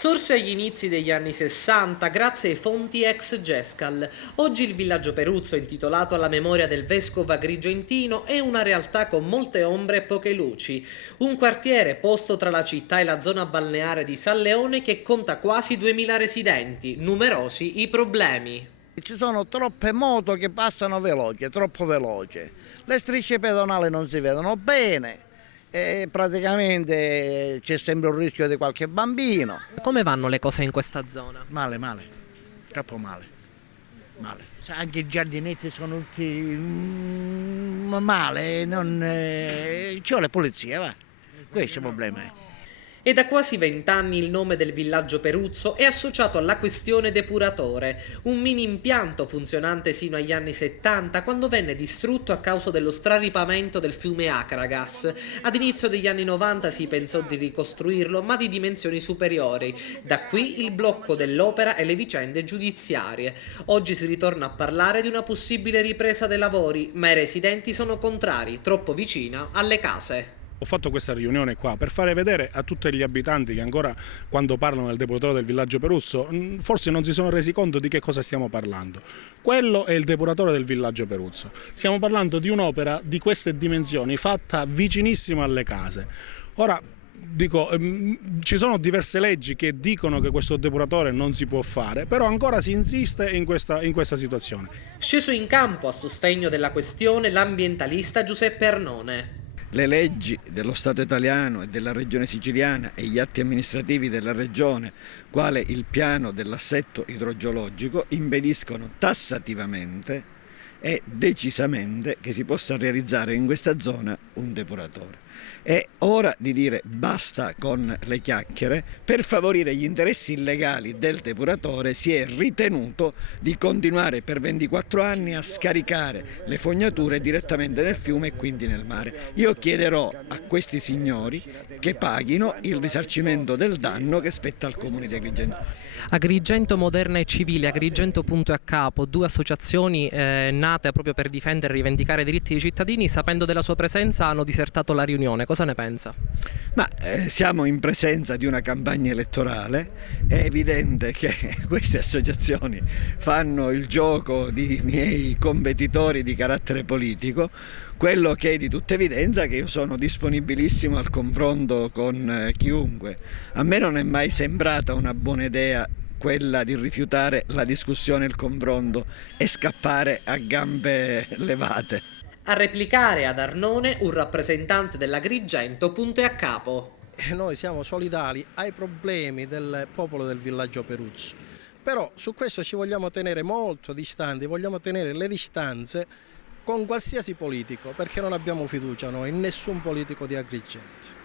Sorse agli inizi degli anni 60 grazie ai fonti ex Gescal. Oggi il villaggio Peruzzo, intitolato alla memoria del vescovo agrigentino, è una realtà con molte ombre e poche luci. Un quartiere posto tra la città e la zona balneare di San Leone che conta quasi 2000 residenti, numerosi i problemi. Ci sono troppe moto che passano veloci, troppo veloci. Le strisce pedonali non si vedono bene e praticamente c'è sempre un rischio di qualche bambino. Come vanno le cose in questa zona? Male, male, troppo male, male. Anche i giardinetti sono tutti male, ci vuole polizia, va. Questo è il problema. E da quasi 20 anni il nome del villaggio Peruzzo è associato alla questione depuratore, un mini impianto funzionante sino agli anni 70 quando venne distrutto a causa dello straripamento del fiume Acragas. Ad inizio degli anni 90 si pensò di ricostruirlo ma di dimensioni superiori. Da qui il blocco dell'opera e le vicende giudiziarie. Oggi si ritorna a parlare di una possibile ripresa dei lavori, ma i residenti sono contrari, troppo vicina alle case. Ho fatto questa riunione qua per fare vedere a tutti gli abitanti che ancora quando parlano del depuratore del villaggio Peruzzo forse non si sono resi conto di che cosa stiamo parlando. Quello è il depuratore del villaggio Peruzzo. Stiamo parlando di un'opera di queste dimensioni fatta vicinissimo alle case. Ora dico, ci sono diverse leggi che dicono che questo depuratore non si può fare, però ancora si insiste in questa situazione. Sceso in campo a sostegno della questione l'ambientalista Giuseppe Arnone. Le leggi dello Stato italiano e della Regione siciliana e gli atti amministrativi della Regione, quale il piano dell'assetto idrogeologico, impediscono tassativamente e decisamente che si possa realizzare in questa zona un depuratore. È ora di dire basta con le chiacchiere. Per favorire gli interessi illegali del depuratore si è ritenuto di continuare per 24 anni a scaricare le fognature direttamente nel fiume e quindi nel mare. Io chiederò a questi signori che paghino il risarcimento del danno che spetta al comune di Agrigento. Agrigento Moderna e Civile, Agrigento Punto e a Capo, due associazioni nate proprio per difendere e rivendicare i diritti dei cittadini, sapendo della sua presenza hanno disertato la riunione. Cosa ne pensa? Siamo in presenza di una campagna elettorale, è evidente che queste associazioni fanno il gioco di miei competitori di carattere politico. Quello che è di tutta evidenza è che io sono disponibilissimo al confronto con chiunque. A me non è mai sembrata una buona idea quella di rifiutare la discussione e il confronto e scappare a gambe levate. A replicare ad Arnone un rappresentante dell'Agrigento Punto e a Capo. Noi siamo solidali ai problemi del popolo del villaggio Peruzzo, però su questo ci vogliamo tenere molto distanti, vogliamo tenere le distanze con qualsiasi politico, perché non abbiamo fiducia noi in nessun politico di Agrigento.